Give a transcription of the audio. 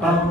pá,